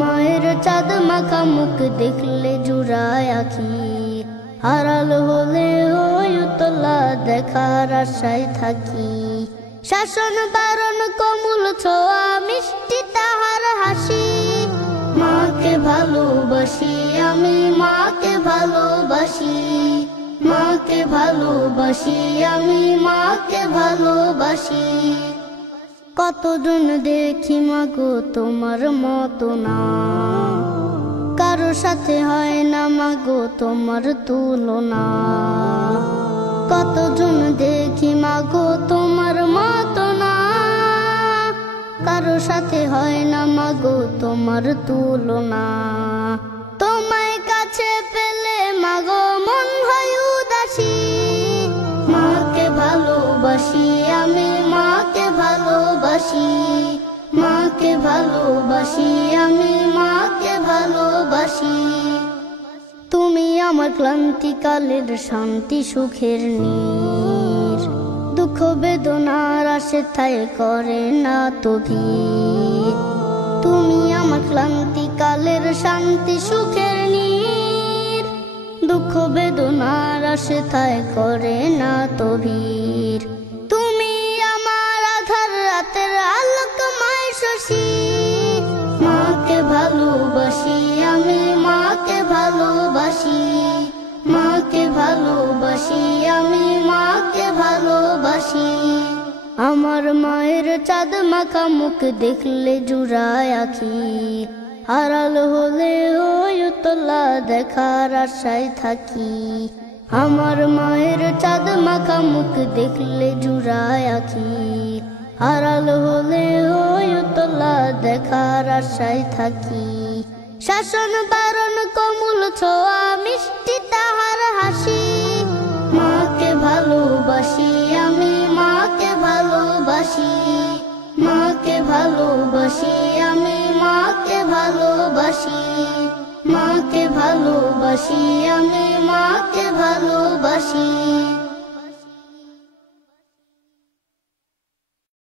মায়ের চাঁদ মাখা মুখ দেখলে জুড়ায় আখি, হারাল হলে ওই উতলা দেখার আশায় থাকি। শাসন বারণ কমল ছোঁয়া মিষ্টি তাহার হাসি, মাকে ভালোবাসি আমি মাকে ভালোবাসি, মাকে ভালোবাসি আমি মাকে ভালোবাসি। কতজন দেখি মাগো তোমার মতো না, কারো সাথে হয় না মাগো তোমার তুলনা। কতজন দেখি মাগো তোমার মতো না, কারো সাথে হয় না মাগো তোমার তুলনা। তোমায় কাছে পেলে মাগো মন হয় উদাসী, মাকে ভালোবাসি আমি মাকে ভালোবাসি, মাকে ভালোবাসি আমি মাকে ভালোবাসি। তুমি আমার ক্লান্তিকালের শান্তি সুখের নীর, দুঃখ বেদনার আসে তাই করে না তো ভিড়। তুমি আমার ক্লান্তিকালের শান্তি সুখের নীর, দুঃখ বেদনার আসে তাই করে না তো ভিড়। তুমি আমার আধার রাতের আলোকময় শশী, মাকে ভালোবাসি আমি মাকে ভালোবাসি, মাকে ভালোবাসি আমি মাকে ভালোবাসি। আমার মায়ের চাঁদ মাখা মুখ দেখলে জুড়ায় আখি, হারাল হলে ওই উতলা দেখার আশায় থাকি। আমার মায়ের চাঁদ মাখা মুখ দেখলে জুড়ায় আখি, হারাল হলে ওই উতলা দেখার আশায় থাকি। শাসন বারণ কমল ছোঁয়া মিষ্টি তাহার হাসি, মাকে ভালোবাসি আমি মাকে ভালোবাসি, মাকে ভালোবাসি আমি মাকে ভালোবাসি, মাকে ভালোবাসি আমি মাকে ভালোবাসি।